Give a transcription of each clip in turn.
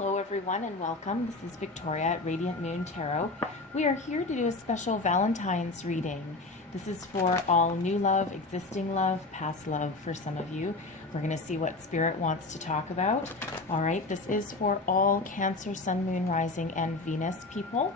Hello everyone and welcome. This is Victoria at Radiant Moon Tarot. We are here to do a special Valentine's reading. This is for all new love, existing love, past love for some of you. We're going to see what Spirit wants to talk about. All right, this is for all Cancer, Sun, Moon, Rising, and Venus people.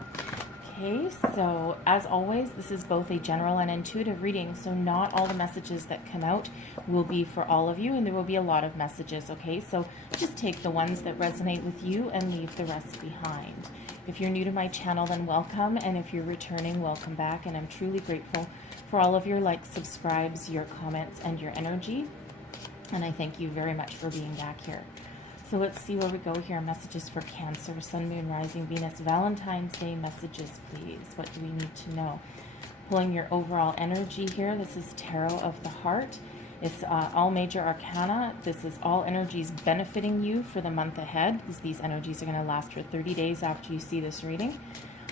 Okay, so as always, this is both a general and intuitive reading, so not all the messages that come out will be for all of you, and there will be a lot of messages, okay? So just take the ones that resonate with you and leave the rest behind. If you're new to my channel, then welcome, and if you're returning, welcome back, and I'm truly grateful for all of your likes, subscribes, your comments, and your energy, and I thank you very much for being back here. So let's see where we go here. Messages for Cancer, Sun, Moon, Rising, Venus. Valentine's Day messages, please. What do we need to know? Pulling your overall energy here. This is Tarot of the Heart. It's all major arcana. This is all energies benefiting you for the month ahead, because these energies are going to last for 30 days after you see this reading.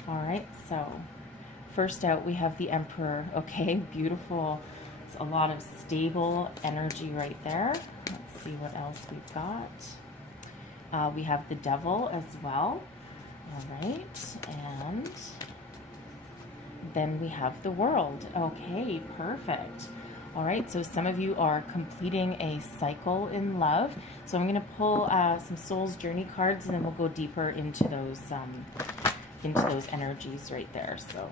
All right, so first out we have the Emperor. Okay, beautiful. It's a lot of stable energy right there. Let's see what else we've got. We have the Devil as well. All right, and then we have the World. Okay, perfect. All right, so some of you are completing a cycle in love. So I'm going to pull some Soul's Journey cards, and then we'll go deeper into those energies right there. So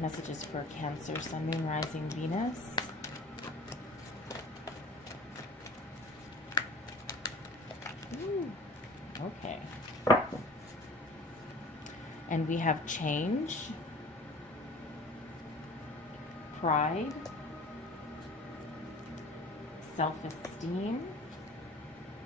messages for Cancer, Sun, Moon, Rising, Venus. Okay. And we have change, pride, self-esteem,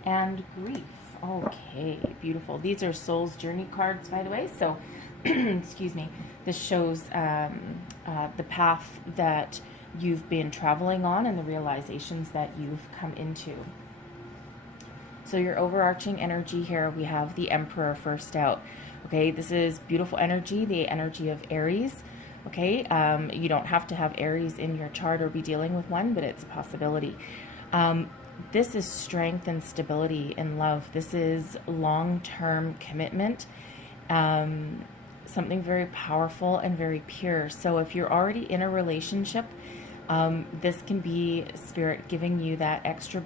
and grief. Okay, beautiful. These are Soul's Journey cards, by the way. So, excuse me. This shows the path that you've been traveling on and the realizations that you've come into. So your overarching energy here, we have the Emperor first out. Okay, this is beautiful energy, the energy of Aries. Okay, you don't have to have Aries in your chart or be dealing with one, but it's a possibility. This is strength and stability in love. This is long-term commitment, something very powerful and very pure. So if you're already in a relationship, this can be Spirit giving you that extra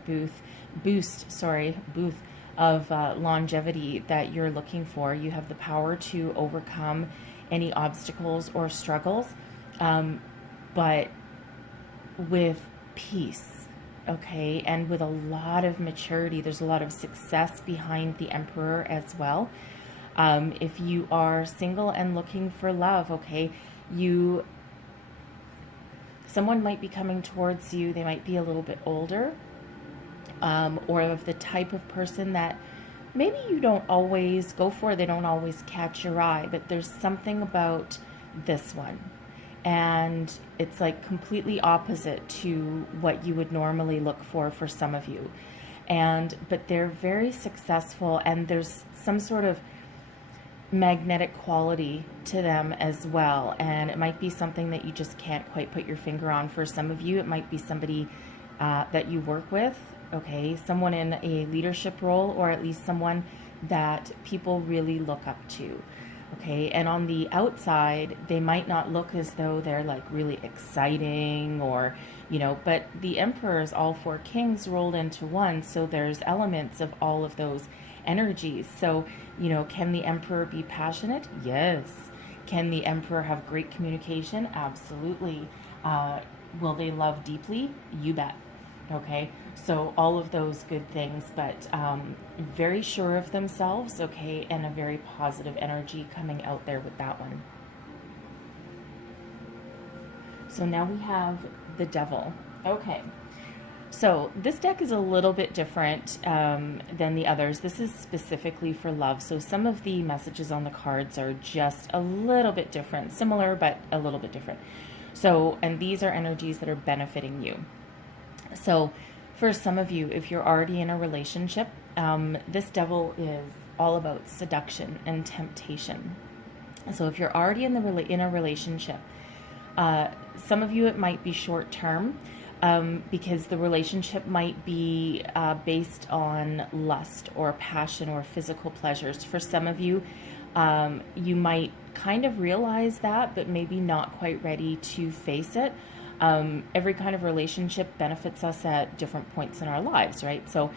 boost of longevity that you're looking for. You have the power to overcome any obstacles or struggles, but with peace, okay, and with a lot of maturity. There's a lot of success behind the Emperor as well. If you are single and looking for love, okay, someone might be coming towards you. They might be a little bit older, or of the type of person that maybe you don't always go for. They don't always catch your eye, but there's something about this one, and it's like completely opposite to what you would normally look for some of you. But they're very successful, and there's some sort of magnetic quality to them as well, and it might be something that you just can't quite put your finger on. For some of you, it might be somebody that you work with, okay, someone in a leadership role, or at least someone that people really look up to, okay. And on the outside, they might not look as though they're like really exciting, or but the Emperor is all four kings rolled into one, so there's elements of all of those energies. So can the Emperor be passionate? Yes. Can the Emperor have great communication? Absolutely. Will they love deeply? You bet. Okay, so all of those good things, but very sure of themselves, okay, and a very positive energy coming out there with that one. So now we have the Devil. Okay, so this deck is a little bit different than the others. This is specifically for love, so some of the messages on the cards are just a little bit different, similar but a little bit different. So, and these are energies that are benefiting you. So for some of you, if you're already in a relationship, this Devil is all about seduction and temptation. So if you're already in a relationship, some of you, it might be short term. because the relationship might be based on lust or passion or physical pleasures. For some of you, you might kind of realize that, but maybe not quite ready to face it. Every kind of relationship benefits us at different points in our lives, right? So,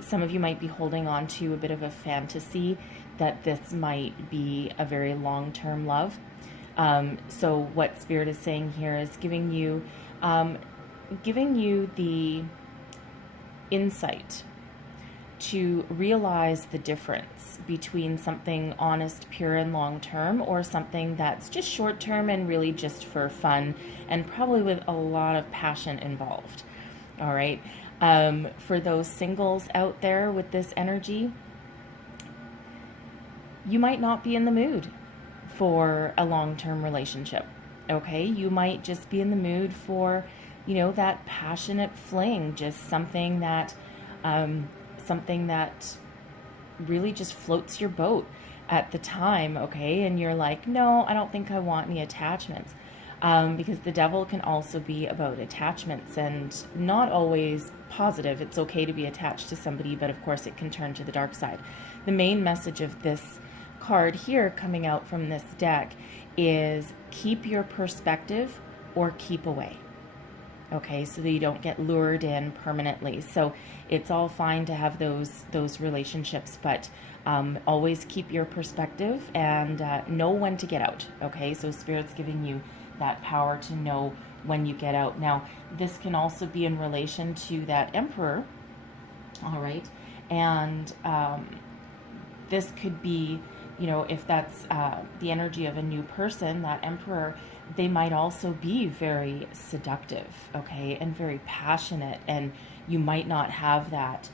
some of you might be holding on to a bit of a fantasy that this might be a very long-term love. So what Spirit is saying here is giving you the insight to realize the difference between something honest, pure, and long-term, or something that's just short-term and really just for fun, and probably with a lot of passion involved. All right. For those singles out there with this energy, you might not be in the mood for a long-term relationship. Okay. You might just be in the mood for, that passionate fling, just something that really just floats your boat at the time. Okay. And you're like, no, I don't think I want any attachments. Because the devil can also be about attachments, and not always positive. It's okay to be attached to somebody, but of course it can turn to the dark side. The main message of this card here coming out from this deck is keep your perspective or keep away. Okay, so that you don't get lured in permanently. So it's all fine to have those relationships, but always keep your perspective and know when to get out. Okay, so Spirit's giving you that power to know when you get out. Now, this can also be in relation to that Emperor, all right? And this could be, if that's the energy of a new person, that Emperor, they might also be very seductive, okay, and very passionate, and you might not have that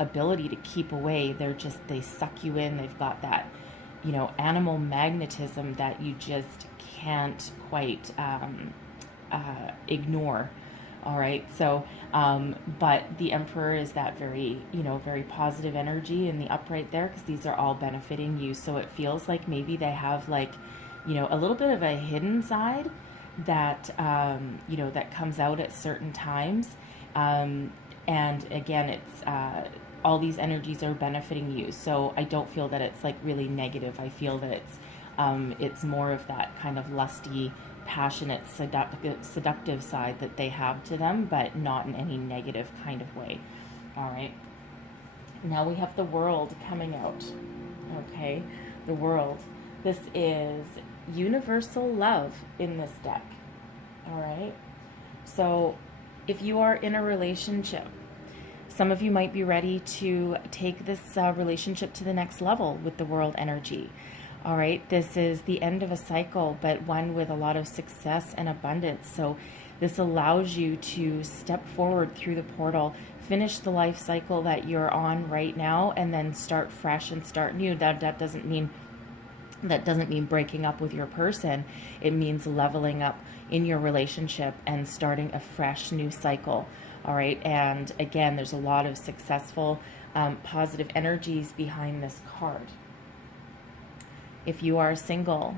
ability to keep away. They suck you in. They've got that, animal magnetism that you just can't quite ignore. All right. So, but the Emperor is that very, very positive energy in the upright there, because these are all benefiting you. So it feels like maybe they have like, a little bit of a hidden side that, that comes out at certain times. And again, it's, all these energies are benefiting you. So I don't feel that it's like really negative. I feel that it's more of that kind of lusty, passionate, seductive side that they have to them, but not in any negative kind of way. All right. Now we have the World coming out. Okay. The World. This is universal love in this deck. All right. So if you are in a relationship, some of you might be ready to take this relationship to the next level with the World energy. All right, this is the end of a cycle, but one with a lot of success and abundance. So this allows you to step forward through the portal, finish the life cycle that you're on right now, and then start fresh and start new. That doesn't mean breaking up with your person. It means leveling up in your relationship and starting a fresh new cycle. All right, and again, there's a lot of successful, positive energies behind this card. If you are single,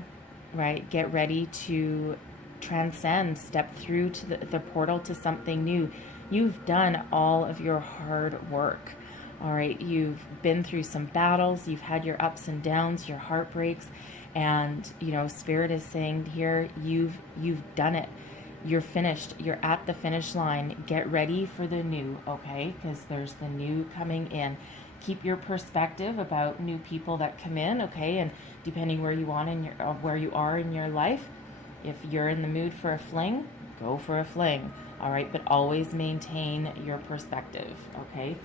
right, get ready to transcend, step through to the portal to something new. You've done all of your hard work. All right, you've been through some battles, you've had your ups and downs, your heartbreaks, and Spirit is saying here, you've done it. You're finished. You're at the finish line. Get ready for the new, okay? Because there's the new coming in. Keep your perspective about new people that come in, okay? And depending where you are in your life, if you're in the mood for a fling, go for a fling, all right? But always maintain your perspective, okay?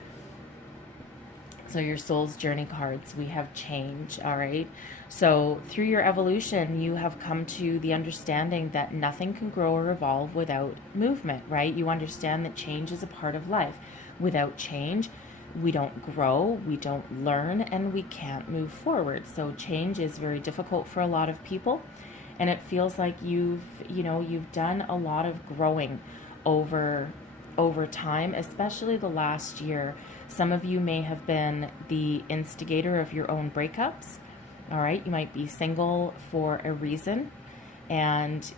So your soul's journey cards, we have change, all right? So through your evolution, you have come to the understanding that nothing can grow or evolve without movement, right? You understand that change is a part of life. Without change, we don't grow, we don't learn, and we can't move forward. So change is very difficult for a lot of people, and it feels like you've done a lot of growing over time, especially the last year. Some of you may have been the instigator of your own breakups. All right, you might be single for a reason, and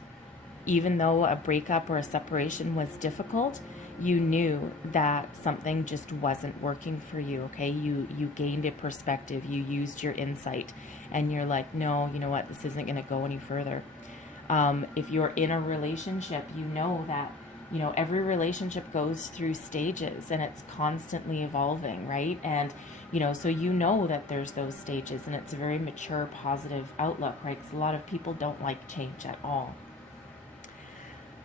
even though a breakup or a separation was difficult, you knew that something just wasn't working for you, okay? You gained a perspective, you used your insight, and you're like, no, you know what, this isn't going to go any further. If you're in a relationship, you know that, you know, every relationship goes through stages and it's constantly evolving, right? And, you know, so you know that there's those stages, and it's a very mature, positive outlook, right? Because a lot of people don't like change at all.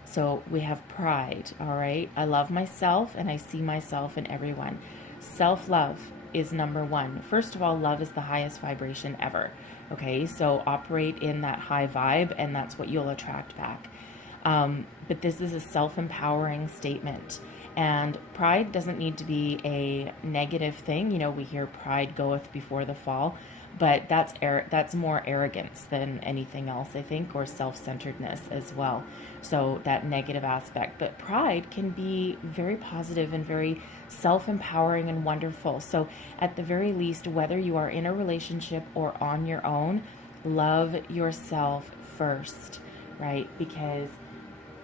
So we have pride, all right? I love myself and I see myself in everyone. Self-love is number one. First of all, love is the highest vibration ever, okay? So operate in that high vibe, and that's what you'll attract back. But this is a self-empowering statement. And pride doesn't need to be a negative thing. You know, we hear pride goeth before the fall, but that's more arrogance than anything else, I think, or self-centeredness as well. So that negative aspect. But pride can be very positive and very self-empowering and wonderful. So at the very least, whether you are in a relationship or on your own, love yourself first, right? Because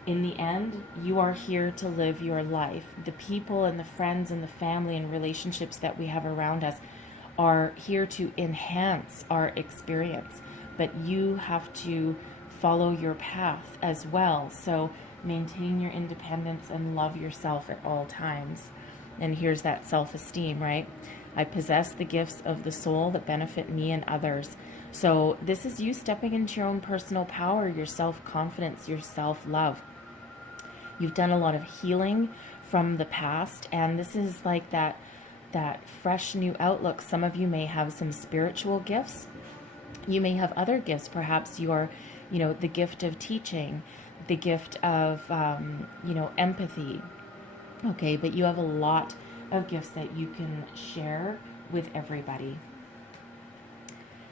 in the end, you are here to live your life. The people and the friends and the family and relationships that we have around us are here to enhance our experience, but you have to follow your path as well. So maintain your independence and love yourself at all times. And here's that self-esteem, right? I possess the gifts of the soul that benefit me and others. So this is you stepping into your own personal power, your self-confidence, your self-love. You've done a lot of healing from the past, and this is like that fresh new outlook. Some of you may have some spiritual gifts. You may have other gifts. Perhaps you're, you know, the gift of teaching, the gift of, you know, empathy. Okay, but you have a lot of gifts that you can share with everybody.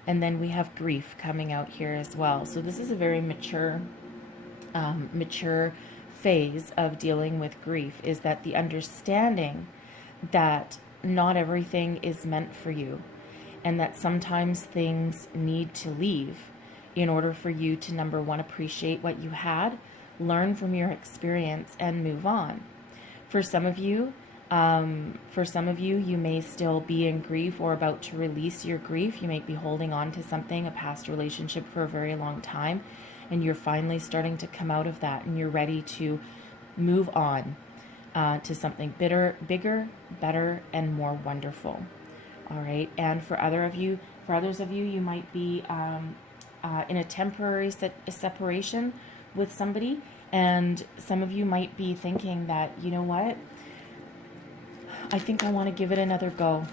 And then we have grief coming out here as well. So this is a very mature phase of dealing with grief, is that the understanding that not everything is meant for you, and that sometimes things need to leave in order for you to, number one, appreciate what you had, learn from your experience, and move on. For some of you, you may still be in grief or about to release your grief. You might be holding on to something, a past relationship, for a very long time, and you're finally starting to come out of that, and you're ready to move on to something bigger, better, and more wonderful. All right. And for others of you, you might be in a temporary separation with somebody, and some of you might be thinking that, you know what, I think I want to give it another go.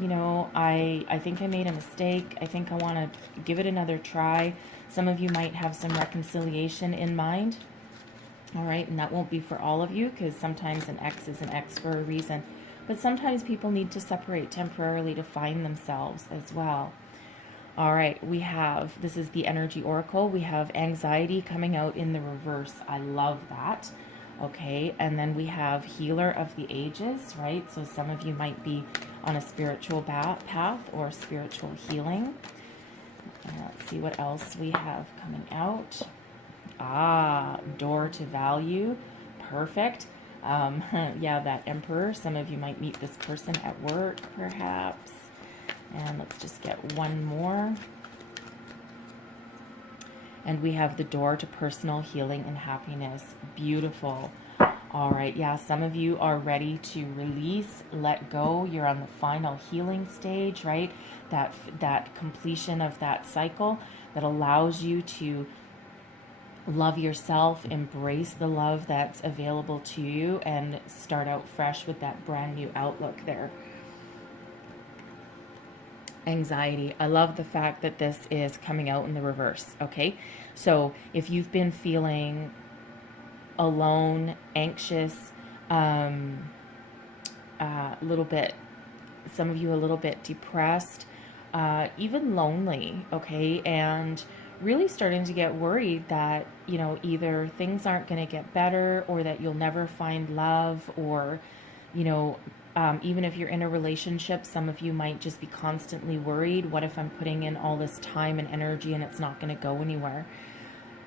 You know, I think I made a mistake. I think I want to give it another try. Some of you might have some reconciliation in mind. All right, and that won't be for all of you, because sometimes an ex is an ex for a reason. But sometimes people need to separate temporarily to find themselves as well. All right, this is the Energy Oracle. We have anxiety coming out in the reverse. I love that. Okay, and then we have Healer of the Ages, right? So some of you might be on a spiritual path or spiritual healing. Let's see what else we have coming out. Door to Value. Perfect. Yeah, that Emperor. Some of you might meet this person at work, perhaps. And let's just get one more. And we have the Door to Personal Healing and Happiness. Beautiful. All right, yeah, some of you are ready to release, let go. You're on the final healing stage, right? That completion of that cycle that allows you to love yourself, embrace the love that's available to you, and start out fresh with that brand new outlook there. Anxiety. I love the fact that this is coming out in the reverse, okay? So if you've been feeling alone, anxious, a little bit, some of you a little bit depressed, even lonely, okay? And really starting to get worried that, you know, either things aren't going to get better, or that you'll never find love, or, you know, even if you're in a relationship, some of you might just be constantly worried. What if I'm putting in all this time and energy and it's not going to go anywhere?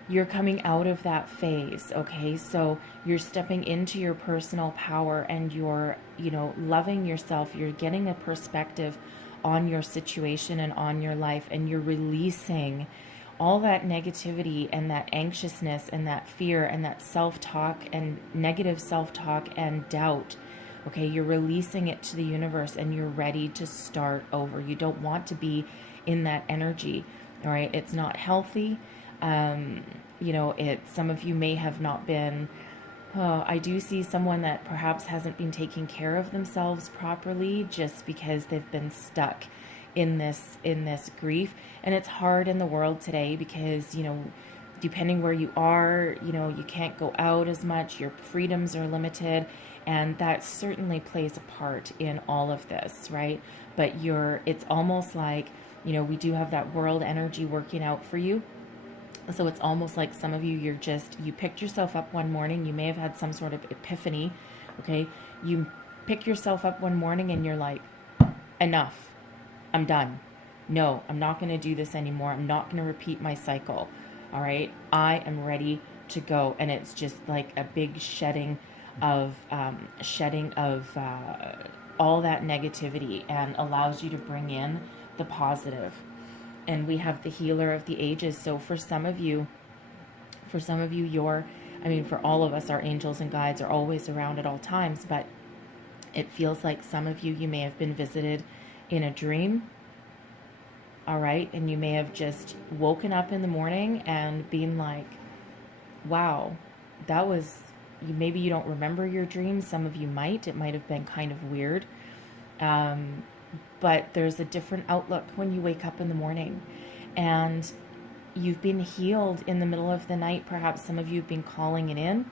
you're coming out of that phase, okay? So you're stepping into your personal power, and you're, loving yourself. You're getting a perspective on your situation and on your life, and you're releasing all that negativity and that anxiousness and that fear and that self-talk and negative self-talk and doubt. Okay, you're releasing it to the universe, and you're ready to start over. You don't want to be in that energy, all right? It's not healthy. Some of you may have not been, I do see someone that perhaps hasn't been taking care of themselves properly, just because they've been stuck in this grief. And it's hard in the world today because, depending where you are, you can't go out as much, your freedoms are limited, and that certainly plays a part in all of this, right? But it's almost like, we do have that world energy working out for you. So it's almost like some of you, you picked yourself up one morning, you may have had some sort of epiphany, okay? You pick yourself up one morning and you're like, enough, I'm done. No, I'm not going to do this anymore. I'm not going to repeat my cycle, all right? I am ready to go. And it's just like a big shedding of all that negativity, and allows you to bring in the positive. And we have the healer of the ages. So for some of you, for all of us, our angels and guides are always around at all times, but it feels like some of you may have been visited in a dream, all right? And you may have just woken up in the morning and been like, wow, maybe you don't remember your dream. Some of you might. It might have been kind of weird. But there's a different outlook when you wake up in the morning, and you've been healed in the middle of the night. Perhaps some of you have been calling it in,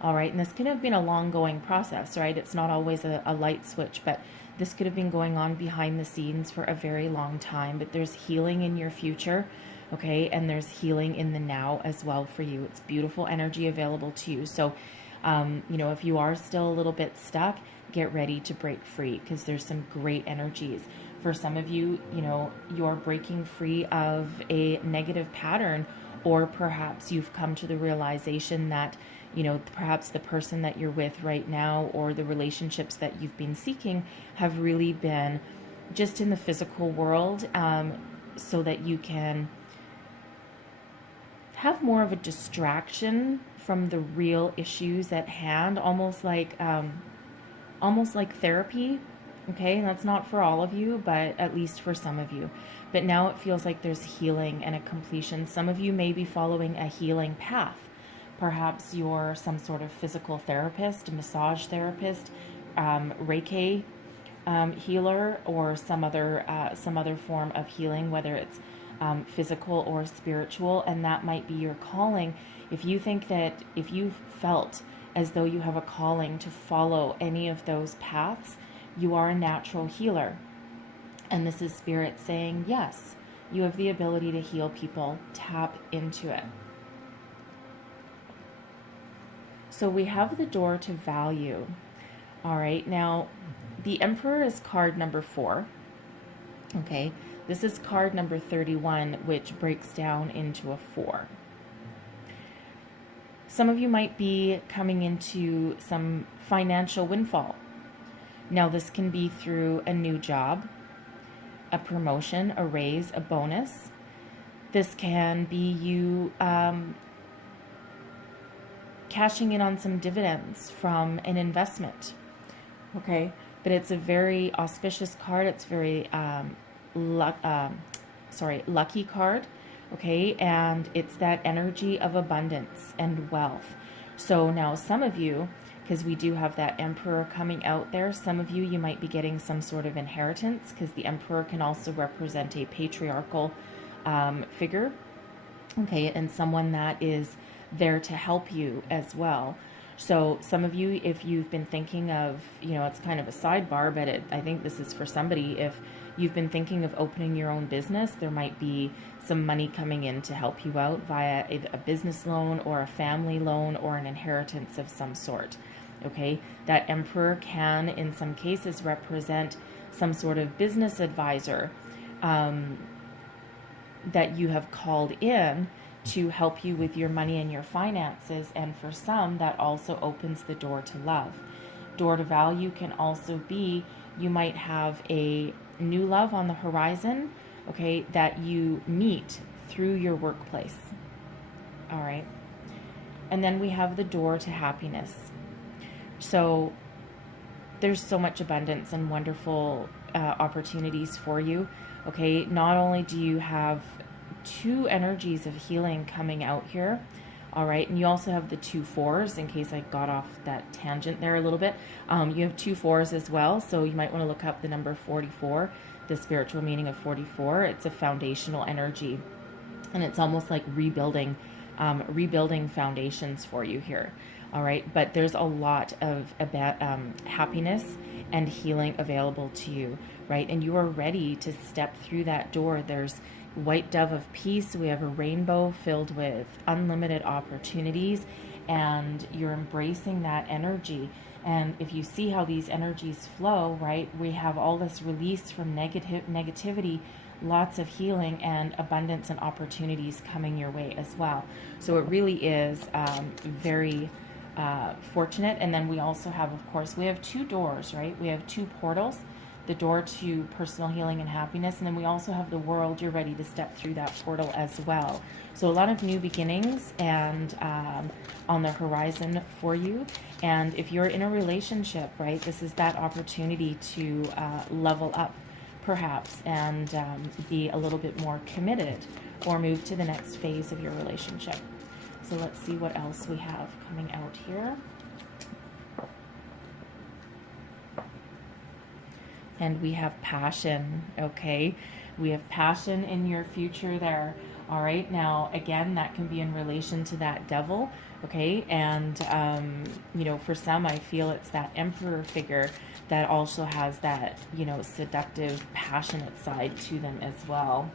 all right? And this could have been a long going process, right? It's not always a light switch, but this could have been going on behind the scenes for a very long time. But there's healing in your future, okay? And there's healing in the now as well for you. It's beautiful energy available to you. So, if you are still a little bit stuck, get ready to break free, because there's some great energies. For some of you, you're breaking free of a negative pattern, or perhaps you've come to the realization that, perhaps the person that you're with right now, or the relationships that you've been seeking, have really been just in the physical world, so that you can have more of a distraction from the real issues at hand, almost like therapy, okay? And that's not for all of you, but at least for some of you. But now it feels like there's healing and a completion. Some of you may be following a healing path. Perhaps you're some sort of physical therapist, a massage therapist, Reiki healer, or some other form of healing, whether it's physical or spiritual, and that might be your calling. If you felt as though you have a calling to follow any of those paths, you are a natural healer. And this is Spirit saying, yes, you have the ability to heal people. Tap into it. So we have the door to value. All right, now the Emperor is card number 4. Okay, this is card number 31, which breaks down into a 4. Some of you might be coming into some financial windfall. Now, this can be through a new job, a promotion, a raise, a bonus. This can be you cashing in on some dividends from an investment. Okay, but it's a very auspicious card. It's very lucky card. Okay, and it's that energy of abundance and wealth. So now some of you, because we do have that Emperor coming out there, some of you might be getting some sort of inheritance, because the Emperor can also represent a patriarchal figure, okay, and someone that is there to help you as well. So some of you, if you've been thinking of, it's kind of a sidebar, but I think this is for somebody, if you've been thinking of opening your own business, there might be some money coming in to help you out via a business loan or a family loan or an inheritance of some sort. Okay, that Emperor can, in some cases, represent some sort of business advisor that you have called in to help you with your money and your finances. And for some, that also opens the door to love. Door to value can also be, you might have a new love on the horizon, okay, that you meet through your workplace. All right. And then we have the door to happiness. So there's so much abundance and wonderful opportunities for you. Okay, not only do you have two energies of healing coming out here, all right, and you also have the 2 4s, in case I got off that tangent there a little bit. You have 2 4s as well, so you might want to look up the number 44, the spiritual meaning of 44. It's a foundational energy, and it's almost like rebuilding foundations for you here. All right, but there's a lot of happiness and healing available to you, right? And you are ready to step through that door. There's white dove of peace. We have a rainbow filled with unlimited opportunities, and you're embracing that energy. And if you see how these energies flow, right, we have all this release from negativity, lots of healing and abundance and opportunities coming your way as well. So it really is very fortunate. And then we also have, of course, we have 2 doors, right? We have 2 portals, the door to personal healing and happiness. And then we also have the world. You're ready to step through that portal as well. So a lot of new beginnings and on the horizon for you. And if you're in a relationship, right, this is that opportunity to level up perhaps and be a little bit more committed or move to the next phase of your relationship. So let's see what else we have coming out here. And we have passion, okay? We have passion in your future there, all right? Now, again, that can be in relation to that devil, okay? And, you know, for some, I feel it's that emperor figure that also has that, you know, seductive, passionate side to them as well.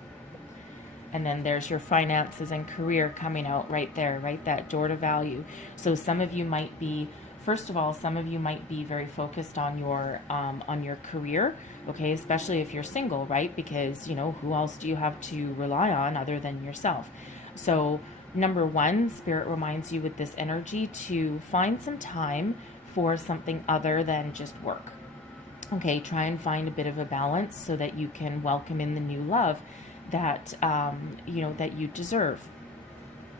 And then there's your finances and career coming out right there, right? That door to value. So some of you might be, first of all, some of you might be very focused on your career, okay? Especially if you're single, right? Because, you know, who else do you have to rely on other than yourself? So number 1, Spirit reminds you with this energy to find some time for something other than just work. Okay, try and find a bit of a balance so that you can welcome in the new love that you know, that you deserve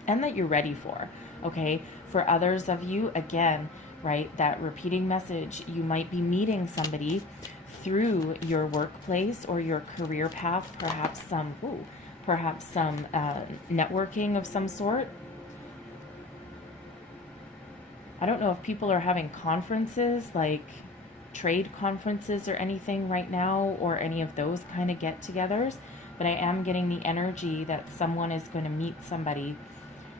and that you're ready for. Okay, for others of you, again, right, that repeating message, you might be meeting somebody through your workplace or your career path, perhaps some networking of some sort. I don't know if people are having conferences like trade conferences or anything right now, or any of those kind of get-togethers, but I am getting the energy that someone is going to meet somebody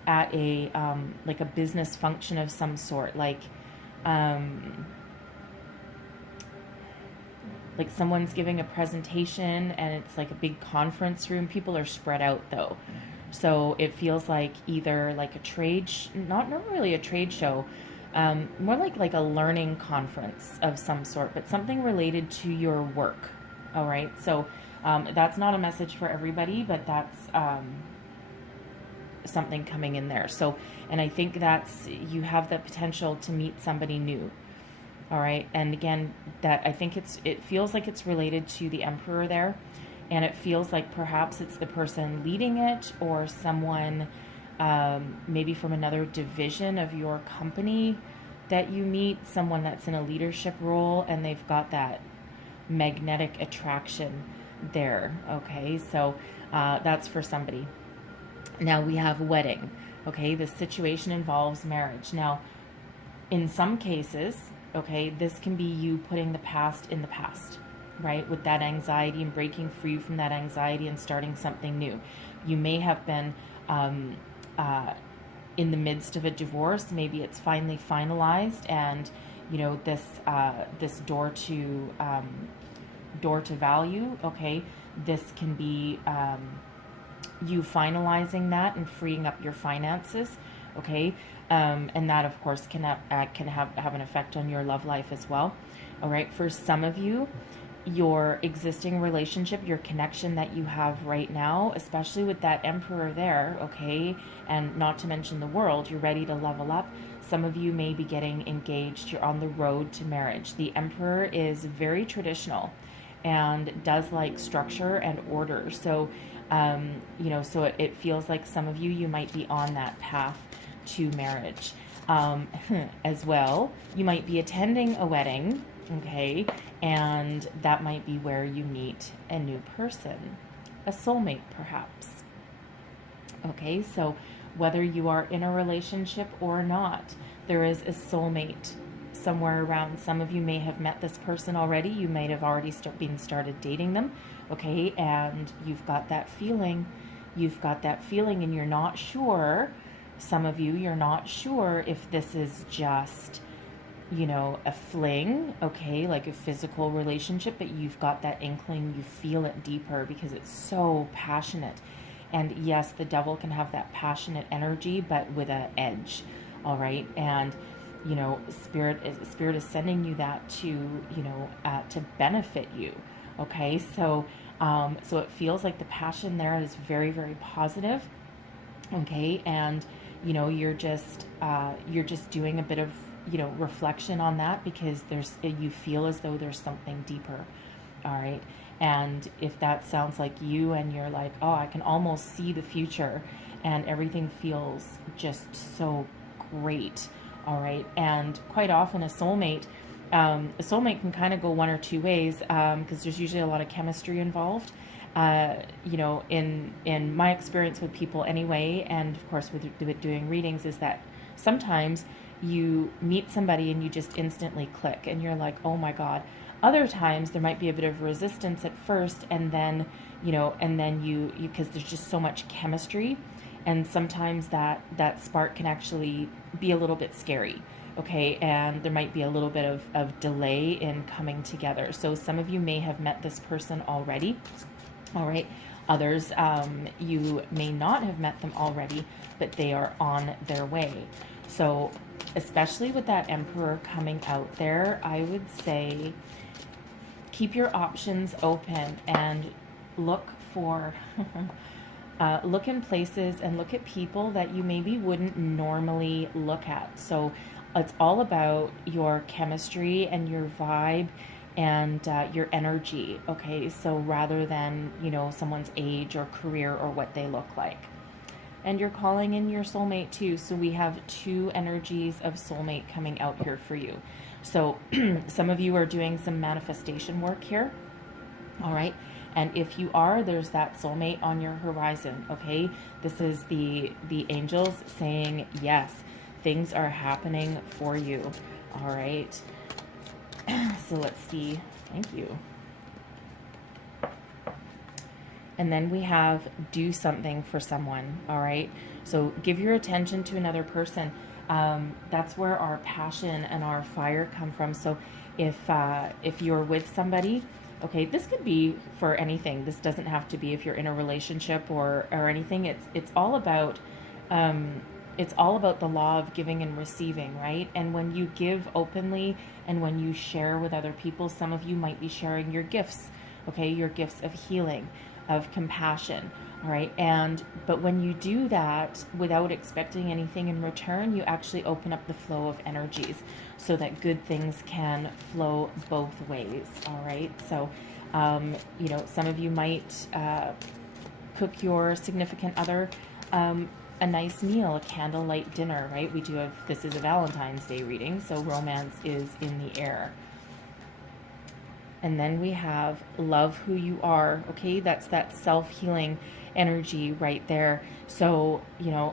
at a like a business function of some sort, like someone's giving a presentation and it's like a big conference room. People are spread out though, so it feels like either like a trade not really a trade show, more like a learning conference of some sort, but something related to your work. All right, so that's not a message for everybody, but that's something coming in there. So, and I think that's, you have the potential to meet somebody new. All right, and again, that I think it feels like it's related to the Emperor there, and it feels like perhaps it's the person leading it or someone maybe from another division of your company that you meet, someone that's in a leadership role, and they've got that magnetic attraction there. Okay, so that's for somebody. Now we have wedding. Okay, this situation involves marriage. Now, in some cases, okay, this can be you putting the past in the past, right? With that anxiety and breaking free from that anxiety and starting something new. You may have been in the midst of a divorce. Maybe it's finally finalized, and you know this door to value. Okay, this can be you finalizing that and freeing up your finances. Okay, and that of course can have an effect on your love life as well. All right, for some of you, your existing relationship, your connection that you have right now, especially with that Emperor there, okay, and not to mention the World, you're ready to level up. Some of you may be getting engaged. You're on the road to marriage. The Emperor is very traditional and does like structure and order. So, so it feels like some of you might be on that path to marriage. As well, you might be attending a wedding, okay, and that might be where you meet a new person, a soulmate perhaps. Okay, so whether you are in a relationship or not, there is a soulmate somewhere around. Some of you may have met this person already. You might have already started dating them, okay, and you've got that feeling. You've got that feeling and you're not sure. Some of you, you're not sure if this is just, a fling, okay, like a physical relationship, but you've got that inkling, you feel it deeper because it's so passionate. And yes, the devil can have that passionate energy, but with an edge, all right? And, spirit is sending you that to benefit you, okay? So it feels like the passion there is very, very positive, okay? And, you're just doing a bit of, reflection on that because you feel as though there's something deeper, all right? And if that sounds like you and you're like, oh, I can almost see the future and everything feels just so great, all right? And quite often a soulmate can kind of go one or two ways because there's usually a lot of chemistry involved. In my experience with people anyway, and of course with doing readings, is that sometimes you meet somebody and you just instantly click and you're like, oh my God. Other times there might be a bit of resistance at first and then, you because there's just so much chemistry, and sometimes that spark can actually be a little bit scary, okay, and there might be a little bit of delay in coming together. So some of you may have met this person already, all right. Others, you may not have met them already, but they are on their way. So especially with that Emperor coming out there, I would say keep your options open and look for, look in places and look at people that you maybe wouldn't normally look at. So it's all about your chemistry and your vibe and your energy, okay? So rather than, someone's age or career or what they look like. And you're calling in your soulmate too. So we have two energies of soulmate coming out here for you. So some of you are doing some manifestation work here, all right? And if you are, there's that soulmate on your horizon, okay? This is the angels saying, yes, things are happening for you, all right? So let's see. Thank you. And then we have do something for someone, all right? So give your attention to another person. That's where our passion and our fire come from. So if you're with somebody, okay, this could be for anything. This doesn't have to be if you're in a relationship or anything. It's all about the law of giving and receiving, right? And when you give openly and when you share with other people, some of you might be sharing your gifts, okay? Your gifts of healing, of compassion, all right? But when you do that without expecting anything in return, you actually open up the flow of energies so that good things can flow both ways, all right? So, some of you might cook your significant other a nice meal, a candlelight dinner, right? This is a Valentine's Day reading, so romance is in the air. And then we have love who you are, okay? That's that self-healing energy right there. So,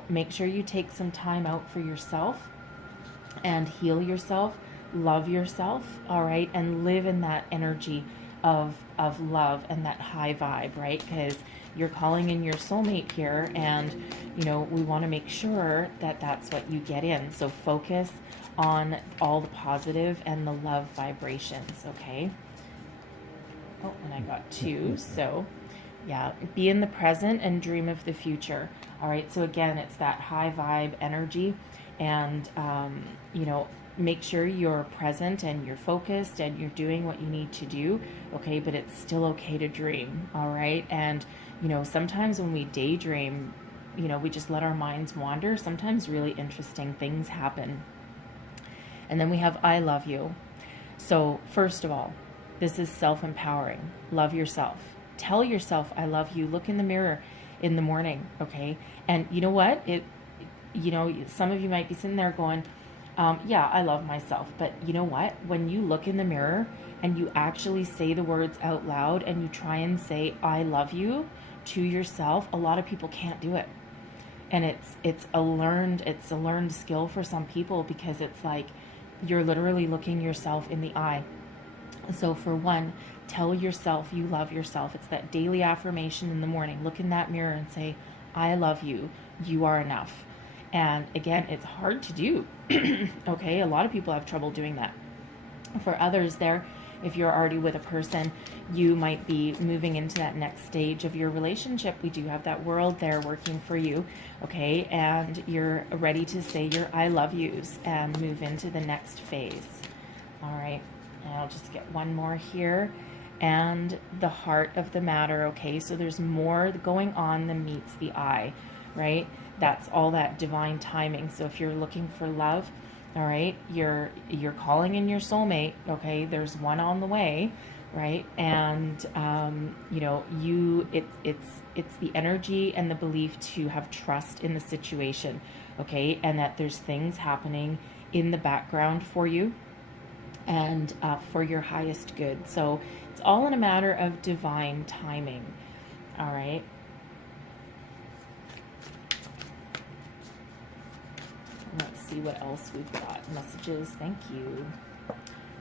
make sure you take some time out for yourself and heal yourself, love yourself, all right? And live in that energy of love and that high vibe, right? Because you're calling in your soulmate here, and we want to make sure that that's what you get in. So focus on all the positive and the love vibrations, okay? Oh, and I got two. So yeah, be in the present and dream of the future. All right, so again, it's that high vibe energy, and make sure you're present and you're focused and you're doing what you need to do, okay? But it's still okay to dream, all right? And, you know, sometimes when we daydream, you know, we just let our minds wander. Sometimes really interesting things happen. And then we have I love you. So first of all, this is self-empowering. Love yourself. Tell yourself I love you. Look in the mirror in the morning, okay? And you know what? You know, some of you might be sitting there going, yeah, I love myself. But you know what? When you look in the mirror and you actually say the words out loud and you try and say I love you to yourself, a lot of people can't do it. And it's a learned skill for some people, because it's like you're literally looking yourself in the eye. So for one, tell yourself you love yourself. It's that daily affirmation in the morning. Look in that mirror and say, I love you. You are enough. And again, it's hard to do. Okay, a lot of people have trouble doing that. For others there, if you're already with a person, you might be moving into that next stage of your relationship. We do have that world there working for you, okay? And you're ready to say your I love yous and move into the next phase. All right, and I'll just get one more here. And the heart of the matter, okay? So there's more going on than meets the eye, right? That's all that divine timing. So if you're looking for love, all right, you're calling in your soulmate, okay? There's one on the way, right? And you know, it's the energy and the belief to have trust in the situation, okay? And that there's things happening in the background for you and for your highest good. So it's all in a matter of divine timing, all right? Let's see what else we've got. Messages, thank you.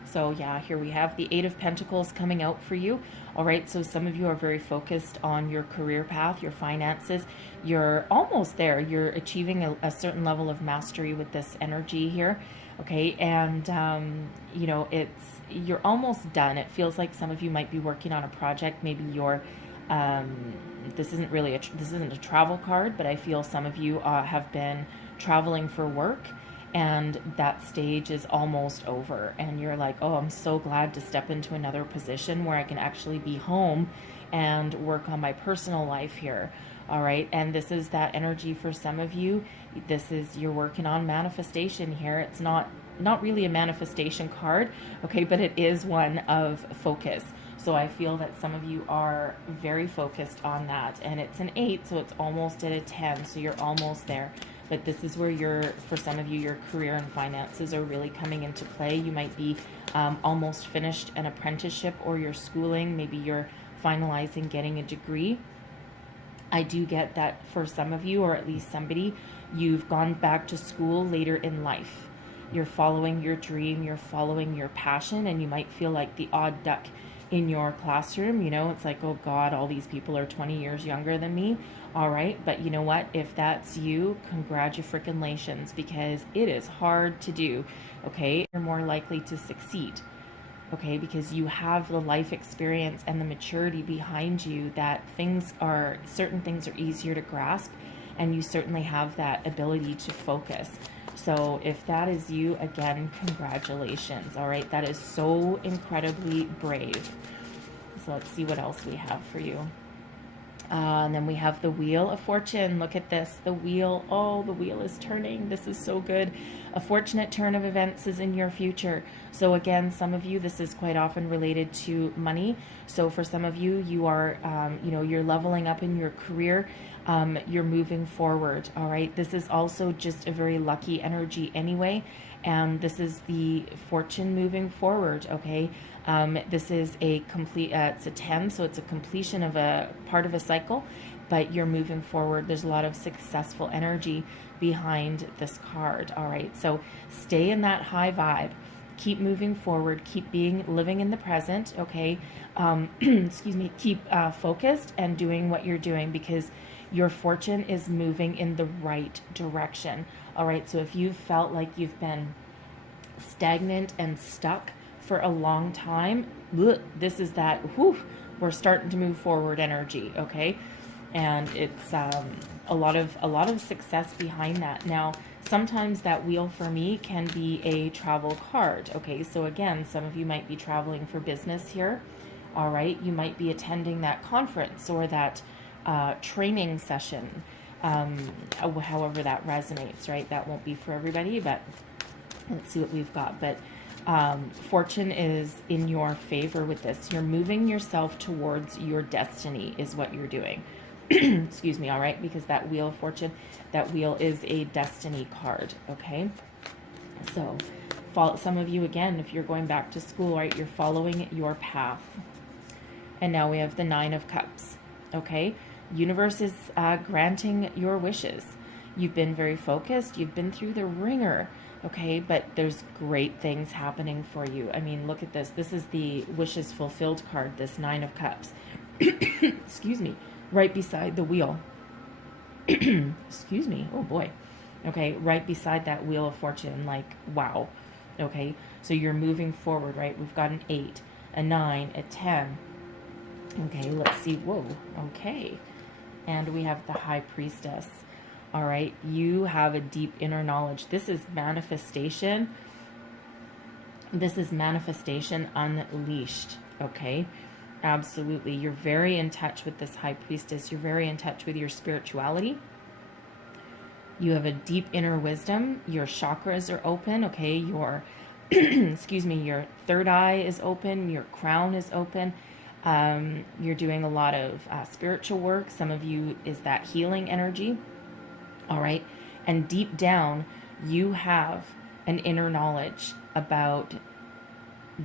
So yeah, here we have the Eight of Pentacles coming out for you. All right, so some of you are very focused on your career path, your finances. You're almost there. You're achieving a certain level of mastery with this energy here. Okay, and you know, you're almost done. It feels like some of you might be working on a project. Maybe you're this isn't a travel card, but I feel some of you have been traveling for work, and that stage is almost over, and you're like, oh, I'm so glad to step into another position where I can actually be home and work on my personal life here. All right, and this is that energy for some of you. You're working on manifestation here. It's not really a manifestation card, okay, but it is one of focus. So I feel that some of you are very focused on that, and it's an 8, so it's almost at a 10, so you're almost there. But this is where for some of you, your career and finances are really coming into play. You might be almost finished an apprenticeship or your schooling. Maybe you're finalizing getting a degree. I do get that for some of you, or at least somebody, you've gone back to school later in life. You're following your dream, you're following your passion, and you might feel like the odd duck in your classroom. You know, it's like, oh God, all these people are 20 years younger than me. All right, but you know what? If that's you, congratulations, because it is hard to do, okay? You're more likely to succeed, okay? Because you have the life experience and the maturity behind you that certain things are easier to grasp, and you certainly have that ability to focus. So if that is you, again, congratulations, all right? That is so incredibly brave. So let's see what else we have for you. And then we have the Wheel of Fortune. Look at this. The wheel. Oh, the wheel is turning. This is so good. A fortunate turn of events is in your future. So again, some of you, this is quite often related to money. So for some of you, you are, you're leveling up in your career. You're moving forward. All right. This is also just a very lucky energy anyway. And this is the fortune moving forward. Okay. This is a complete, it's a 10, so it's a completion of a part of a cycle, but you're moving forward. There's a lot of successful energy behind this card. All right, so stay in that high vibe. Keep moving forward. Keep living in the present, okay? Excuse me. Keep focused and doing what you're doing, because your fortune is moving in the right direction. All right, so if you've felt like you've been stagnant and stuck for a long time, this is that, we're starting to move forward energy, okay? And it's a lot of success behind that. Now, Sometimes that wheel for me can be a travel card. Okay, so again, some of you might be traveling for business here. All right, you might be attending that conference or that training session, however that resonates, right? That won't be for everybody, but let's see what we've got. But fortune is in your favor with this. You're moving yourself towards your destiny is what you're doing. Excuse me, all right? Because that wheel of fortune, that wheel is a destiny card, okay? So some of you, again, if you're going back to school, right, you're following your path. And now we have the Nine of Cups, okay? Universe is granting your wishes. You've been very focused. You've been through the ringer, okay? But there's great things happening for you. I mean, look at this. This is the wishes fulfilled card, this Nine of Cups. Excuse me. Right beside the wheel. Excuse me. Oh, boy. Okay, right beside that wheel of fortune. Like, wow. Okay, so you're moving forward, right? We've got an 8, a 9, a 10. Okay, let's see. Whoa, okay. And we have the High Priestess. All right, you have a deep inner knowledge. This is manifestation. This is manifestation unleashed, okay? Absolutely. You're very in touch with this High Priestess. You're very in touch with your spirituality. You have a deep inner wisdom. Your chakras are open, okay? Your, excuse me, your third eye is open. Your crown is open. You're doing a lot of spiritual work. Some of you is that healing energy. All right. And deep down, you have an inner knowledge about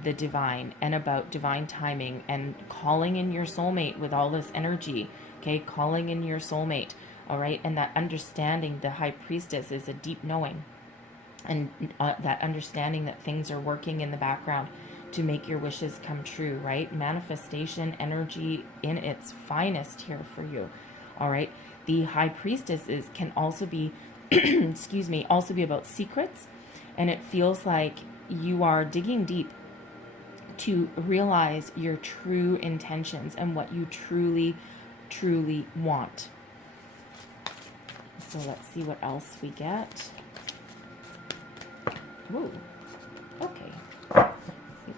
the divine and about divine timing and calling in your soulmate with all this energy. Okay. Calling in your soulmate. All right. And that understanding, the High Priestess is a deep knowing, and that understanding that things are working in the background to make your wishes come true, right? Manifestation energy in its finest here for you. All right. The High Priestess can also be, excuse me, also be about secrets. And it feels like you are digging deep to realize your true intentions and what you truly, truly want. So let's see what else we get. Whoa. Okay.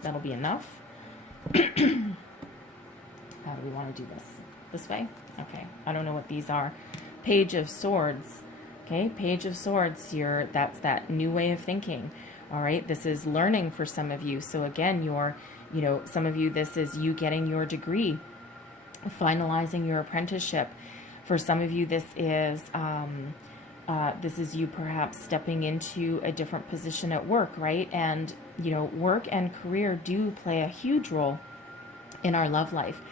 That'll be enough. How do we want to do this? This way? Okay. I don't know what these are. Page of Swords. Okay. Page of Swords. That's that new way of thinking. All right. This is learning for some of you. So again, some of you, this is you getting your degree, finalizing your apprenticeship. For some of you, this is you perhaps stepping into a different position at work, right? And, work and career do play a huge role in our love life.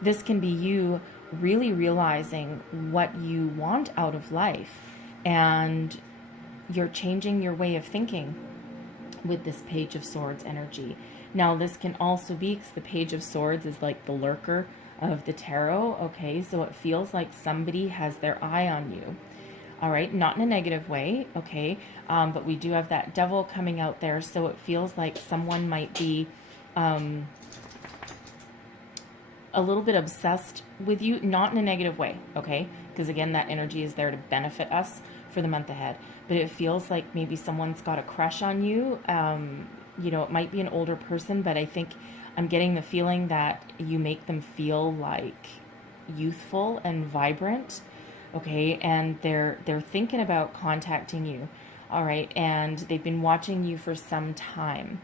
This can be you really realizing what you want out of life, and you're changing your way of thinking with this Page of Swords energy. Now, this can also be, because the Page of Swords is like the lurker of the tarot, okay? So it feels like somebody has their eye on you. All right, not in a negative way, okay? But we do have that devil coming out there, so it feels like someone might be a little bit obsessed with you, not in a negative way, okay? Because again, that energy is there to benefit us for the month ahead. But it feels like maybe someone's got a crush on you. It might be an older person, but I think I'm getting the feeling that you make them feel like youthful and vibrant. Okay, and they're thinking about contacting you, all right, and they've been watching you for some time,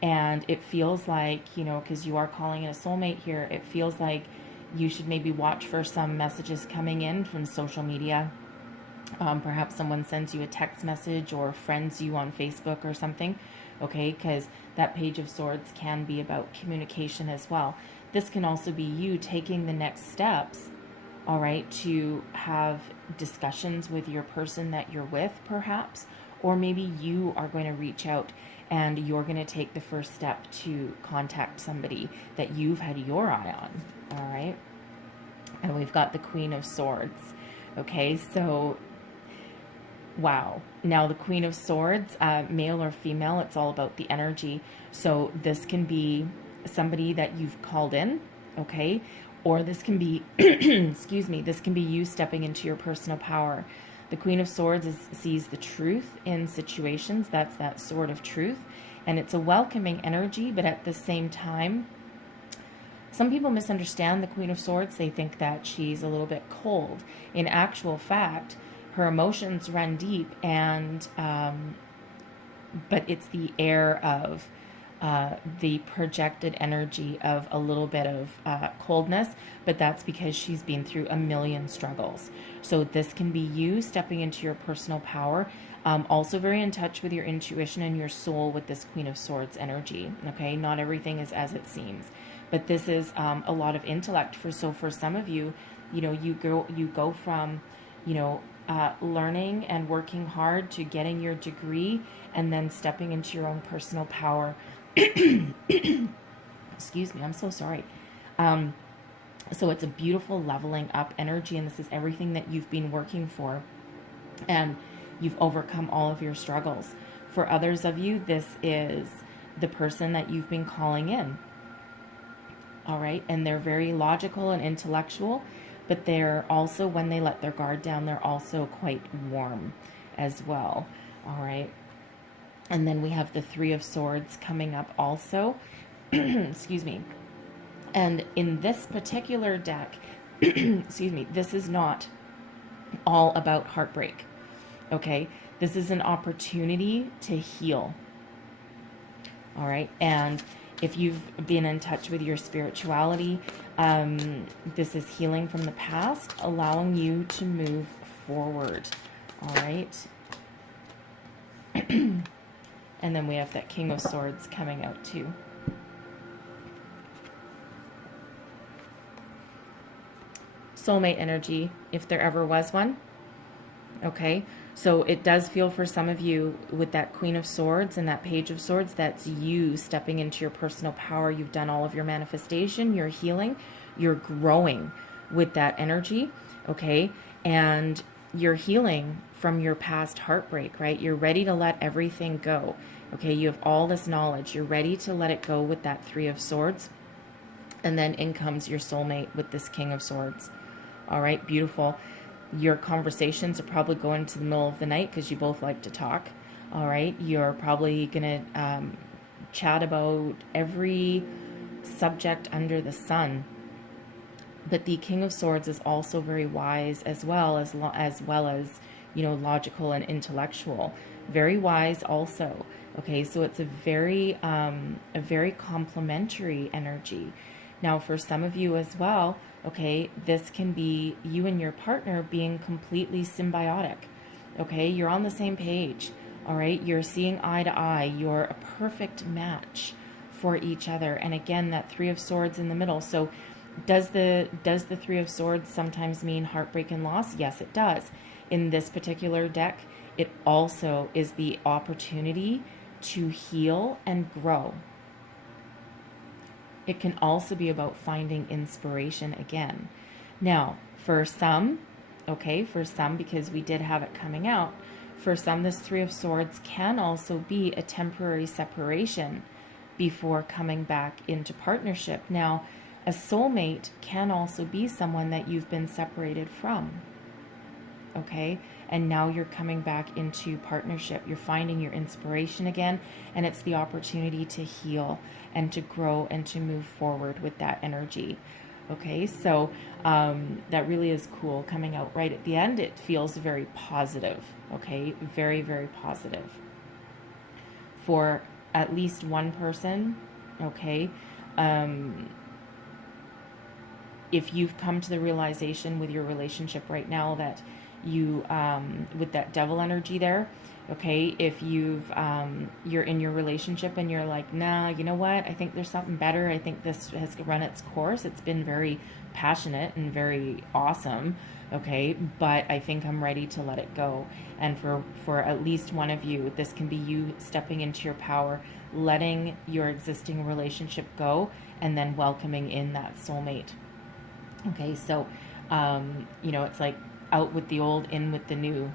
and it feels like, because you are calling it a soulmate here, it feels like you should maybe watch for some messages coming in from social media. Perhaps someone sends you a text message or friends you on Facebook or something, okay, because that Page of Swords can be about communication as well. This can also be you taking the next steps, all right, to have discussions with your person that you're with, perhaps, or maybe you are going to reach out and you're going to take the first step to contact somebody that you've had your eye on, all right? And we've got the Queen of Swords, okay? So, wow. Now, the Queen of Swords, male or female, it's all about the energy. So this can be somebody that you've called in, okay? Or this can be, excuse me, this can be you stepping into your personal power. The Queen of Swords sees the truth in situations. That's that sword of truth. And it's a welcoming energy, but at the same time, some people misunderstand the Queen of Swords. They think that she's a little bit cold. In actual fact, her emotions run deep, and but it's the air of the projected energy of a little bit of coldness, but that's because she's been through a million struggles. So this can be you stepping into your personal power, also very in touch with your intuition and your soul with this Queen of Swords energy. Okay, not everything is as it seems, but this is a lot of intellect. So for some of you, you know, you go from, you know, learning and working hard to getting your degree and then stepping into your own personal power. Excuse me, I'm so sorry. So it's a beautiful leveling up energy, and this is everything that you've been working for, and you've overcome all of your struggles. For others of you, this is the person that you've been calling in. All right, and they're very logical and intellectual, but they're also, when they let their guard down, they're also quite warm as well. All right. And then we have the Three of Swords coming up also. Excuse me. And in this particular deck, excuse me, this is not all about heartbreak. Okay? This is an opportunity to heal. All right? And if you've been in touch with your spirituality, this is healing from the past, allowing you to move forward. All right? And then we have that King of Swords coming out too. Soulmate energy, if there ever was one. Okay, so it does feel for some of you with that Queen of Swords and that Page of Swords, that's you stepping into your personal power. You've done all of your manifestation, you're healing, you're growing with that energy, okay? And you're healing from your past heartbreak, right? You're ready to let everything go, okay? You have all this knowledge. You're ready to let it go with that Three of Swords. And then in comes your soulmate with this King of Swords. All right, beautiful. Your conversations are probably going to the middle of the night because you both like to talk. All right, you're probably going to chat about every subject under the sun. But the King of Swords is also very wise as well as you know, logical and intellectual. Very wise also. Okay, so it's a very complementary energy. Now, for some of you as well, okay, this can be you and your partner being completely symbiotic. Okay, you're on the same page. All right, you're seeing eye to eye. You're a perfect match for each other. And again, that Three of Swords in the middle. So does the Three of Swords sometimes mean heartbreak and loss? Yes, it does. In this particular deck, it also is the opportunity to heal and grow. It can also be about finding inspiration again. Now, for some, okay, for some, because we did have it coming out, for some, this Three of Swords can also be a temporary separation before coming back into partnership. Now, a soulmate can also be someone that you've been separated from, okay? And now you're coming back into partnership. You're finding your inspiration again, and it's the opportunity to heal and to grow and to move forward with that energy. Okay, so that really is cool coming out right at the end. It feels very positive, okay? Very, very positive. For at least one person, okay? If you've come to the realization with your relationship right now that you, with that devil energy there, okay, if you've, you're in your relationship and you're like, nah, you know what, I think there's something better. I think this has run its course. It's been very passionate and very awesome, okay, but I think I'm ready to let it go. And for at least one of you, this can be you stepping into your power, letting your existing relationship go, and then welcoming in that soulmate. Okay, so, you know, it's like out with the old, in with the new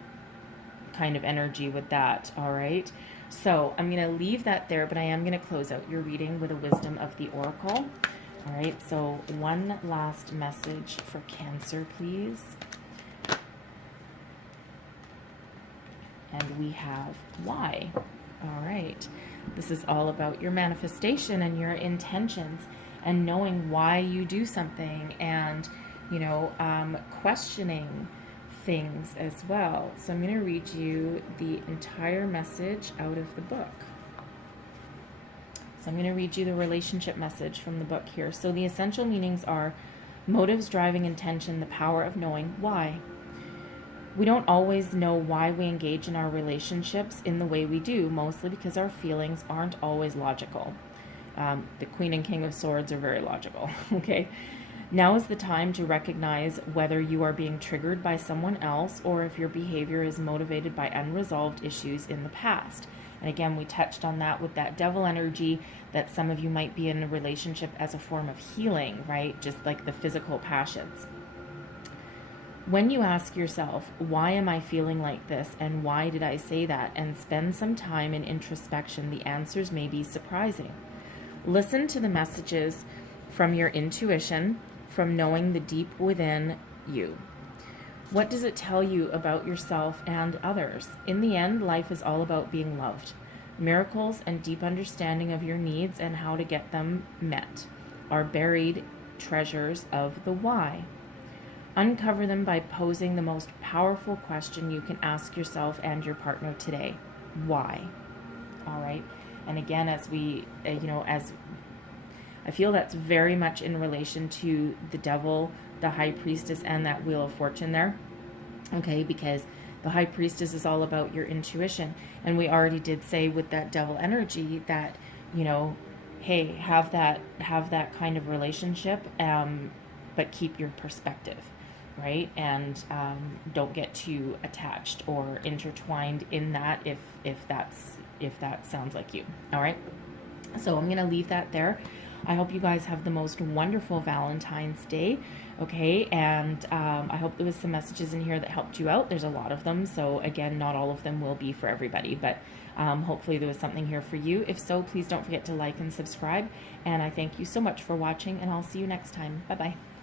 kind of energy with that, all right? So I'm going to leave that there, but I am going to close out your reading with a wisdom of the Oracle. All right, so one last message for Cancer, please. And we have why. All right. This is all about your manifestation and your intentions and knowing why you do something and, questioning things as well. So I'm going to read you the entire message out of the book. So I'm going to read you the relationship message from the book here. So the essential meanings are motives, driving intention, the power of knowing why. We don't always know why we engage in our relationships in the way we do, mostly because our feelings aren't always logical. The Queen and King of Swords are very logical, okay? Now is the time to recognize whether you are being triggered by someone else or if your behavior is motivated by unresolved issues in the past. And again, we touched on that with that devil energy, that some of you might be in a relationship as a form of healing, right? Just like the physical passions. When you ask yourself, why am I feeling like this and why did I say that, and spend some time in introspection, the answers may be surprising. Listen to the messages from your intuition, from knowing the deep within you. What does it tell you about yourself and others? In the end, life is all about being loved. Miracles and deep understanding of your needs and how to get them met are buried treasures of the why. Uncover them by posing the most powerful question you can ask yourself and your partner today. Why? All right. And again, as we, as I feel that's very much in relation to the devil, the high priestess, and that wheel of fortune there. Okay, because the high priestess is all about your intuition. And we already did say with that devil energy that, hey, have that kind of relationship, but keep your perspective, right? And don't get too attached or intertwined in that if that sounds like you. All right. So I'm going to leave that there. I hope you guys have the most wonderful Valentine's Day, okay? And I hope there was some messages in here that helped you out. There's a lot of them, so again, not all of them will be for everybody, but hopefully there was something here for you. If so, please don't forget to like and subscribe, and I thank you so much for watching, and I'll see you next time. Bye-bye.